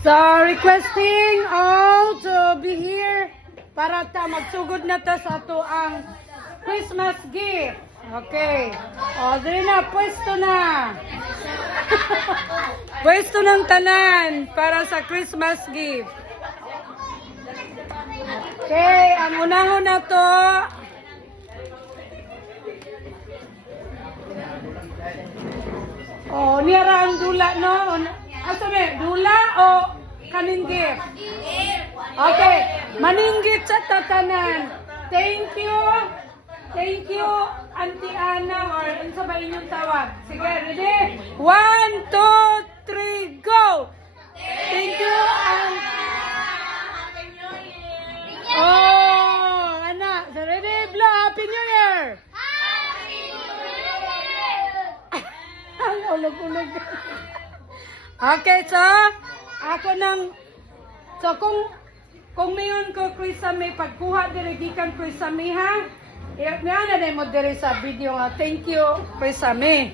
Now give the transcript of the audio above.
So, requesting all to be here para ta magsugod na ta sa ato ang Christmas gift. Okay. O, dali na, pwesto na. Pwesto ng tanan para sa Christmas gift. Okay, ang unahon na to. Oh, niyara ang dula, no? Asa ba? Dula o kaning gift? Okay, maninggit sa tatanan. Thank you. Thank you, Auntie Ana, or ano sa ba inyong tawag? Sige, ready? 1, 2, 3, go! Thank you, Oh, anak, so ready? Blow, Happy New Year! Ang ulog-ulog. Okay, so, ako nang, so kung mayon ko Krisame, pagkuha dire gikan Krisame ha, nga na mo dire sa video nga, thank you Krisame.